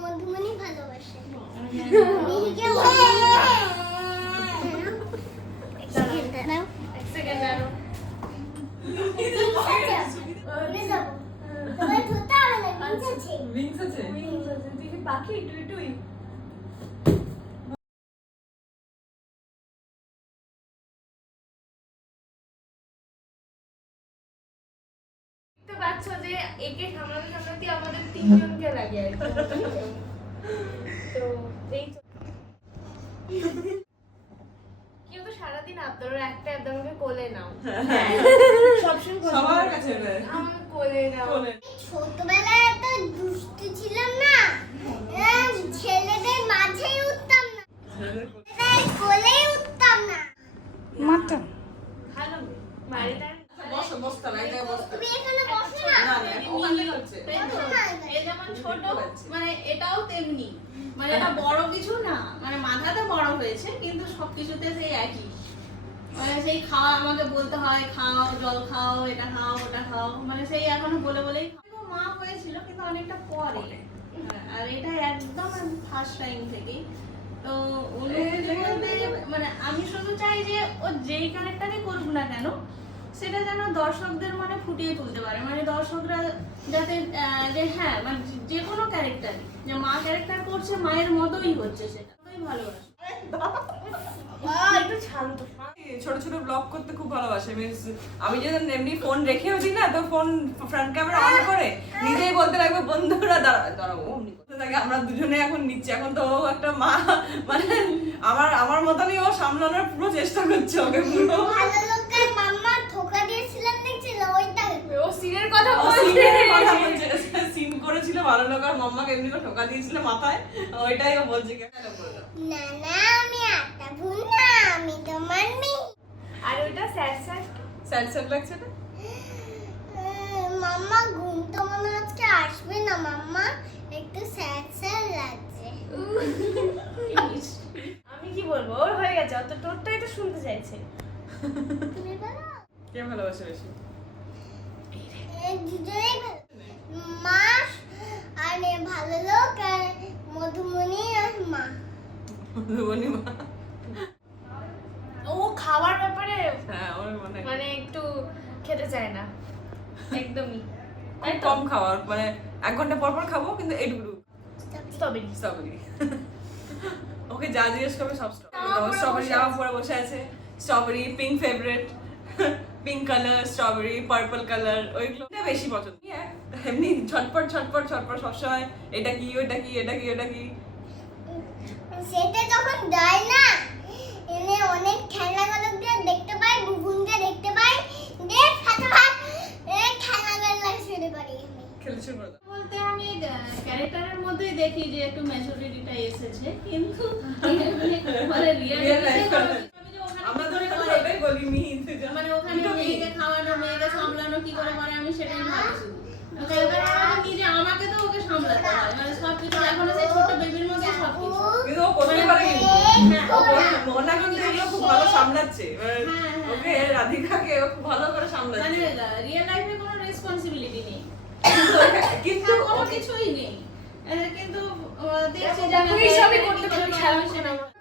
মধুমণি ভালোবাসে আমি জানি না। মিহিকে মধুমণি সেকেন্ড দাঁড়াও এক সেকেন্ড দাঁড়াও। ভুলে যাব তোমার ধরতে হবে না নিচে আছে উইংস আছে তুই কি পাখি টুই টুই দেখতে পাচ্ছ যে একে সামলাতে সামলাতে আমাদের তিনজনকে লাগে আর কি। তো এই তো- সারাদিন আবদার ওর একটা আবদার আমাকে কোলে নাও। সবসময় সবার কাছে ওটা। কোলে নাও। ছোটবেলায় এত দুষ্টু ছিলাম না? ছেলেদের মাঝেই উঠতাম না। কোলেই উঠতাম না। ভালো। বাড়িতে? আর- বসো বসতে না এটা বসতে তুমি এখানে বসো না না না ওখানে হচ্ছে তাই তো? এ যেমন ছোট মানে এটাও তেমনি। মানে এটা বড় কিছু না মানে মাথাতে বড় হয়েছে কিন্তু সবকিছুতে সেই একই। মানে সেই খাওয়া আমাকে বলতে হয় খাও জল খাও এটা খাও ওটা খাও। মানে সেই এখনও বলে বলেই মা হয়েছিল কিন্তু অনেকটা পরে। হ্যাঁ, আর এটা একদম ফার্স্ট টাইম থেকেই। তো মানে আমি শুধু চাই যে ও যেই ক্যারেক্টারই করুক না কেন সেটা যেন দর্শকদের মানে ফুটিয়ে তুলতে পারে। মানে দর্শকরা যাতে যে হ্যাঁ মানে যে- কোনো ক্যারেক্টার যে মা ক্যারেক্টার করছে মায়ের মতোই হচ্ছে সেটা ভালোবাসে। ছোট ছোট ব্লগ করতে খুব ভালোবাসে মিনস আমি যখন এমনি ফোন রেখেও দিই না তো ফোন ফ্রন্ট ক্যামেরা অন করে নিজেই বলতে লাগবে বন্ধুরা দাঁড়া দাঁড়াবো থাকে আমরা দুজনে এখন নিচ্ছি। এখন তো ও একটা মা মানে আমার আমার মতনই ও সামলানোর পুরো চেষ্টা করছে ওকে পুরো ভালো লোকের মাম্মা ধোকা দিয়েছিলেন দেখছিল ওইটা ও সিনের কথা ও বলছে সিনের কথা বলছে সিন করেছিল ভালো লোক আর মাম্মাকে এমনি করে ঠোকা দিয়েছিল মাথায় ওইটাই ও বলছে কি একটা না না আমি আটা ভুল না আমি তোমার মেয়ে আর ওটা স্যার স্যার স্যাড স্যাড লাগছে না? মাম্মা ঘুম তো মনে হচ্ছে আসবে না মাম্মা। একটু স্যাড স্যাড লাগছে। আমি কি বলব? ওর হয়ে গেছে অত তোরটাই তো শুনতে চাইছে। কে ভালোবাসে বেশি? এ ভালো মা আর ভালো লোক আর মধুমণি আর মা। মধুবনী মা। ও খাবার ব্যাপারে হ্যাঁ মনে মানে একটু খেতে চায় না। একদমই। তাই খুব তো কম খাওয়ার মানে এক ঘণ্টা পর পর খাব কিন্তু এইটুকু স্ট্রবেরি স্ট্রবেরি ওকে যা জিজ্ঞেস করবে সব পরে স্ট্রবেরি বসে জামা আছে। পরে বসে আছে। Strawberry pink favourite pink colour strawberry purple colour ওইগুলো। বেশি পছন্দ। হ্যাঁ, এমনি ঝটপট ঝটপট ঝটপট সবসময় এটা কি ওটা কি এটা কি ওটা কি? সেটা যখন দেয় না এনে অনেক খেলাগুলো দিয়ে দেখতে পাই বুবুনকে দেখতে পাই দিয়ে ফাটা ফাট এ খেলাগুলো শুরু করি খেলে শুরু করে বলতে আমি ক্যারেক্টারের মধ্যেই দেখি যে একটু ম্যাচুরিটিটা এসেছে কিন্তু মানে রিয়েল লাইফে করে। আমরা তো ওটাই বলি মিহিত মানে ওখানে মেয়েকে খাওয়ানো মেয়েকে সামলানো কি করে করে আমি সেটাই ভাবি শুধু। তো এবার আমি নিজে আমাকে তো ওকে সামলাতে হয় মানে সবকিছু এখনও সেই ছোট বেবির মধ্যে সবকিছু কিন্তু ও করতে পারে কিন্তু হ্যাঁ, ও করে- মোহনা কিন্তু এগুলো খুব ভালো সামলাচ্ছে। এবার হ্যাঁ, হ্যাঁ। ওকে রাধিকাকে খুব ভালো করে মানে সামলাচ্ছে রিয়েল লাইফে কোনো রেসপন্সিবিলিটি নেই। কিন্তু কোনো কিছুই নেই। কিন্তু দেখছি যে সবই করতে।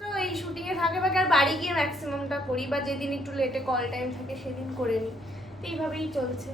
তো এই শুটিং এ আর বাড়ি গিয়ে ম্যাক্সিমামটা করি বা যেদিন একটু লেটে কল টাইম থাকে সেদিন করে নিই। তো এইভাবেই চলছে।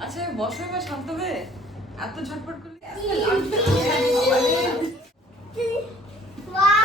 আচ্ছা বসো এবার শান্ত হয়ে। এত ঝটপট করলে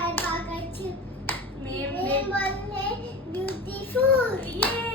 hand package. Mem, beautiful.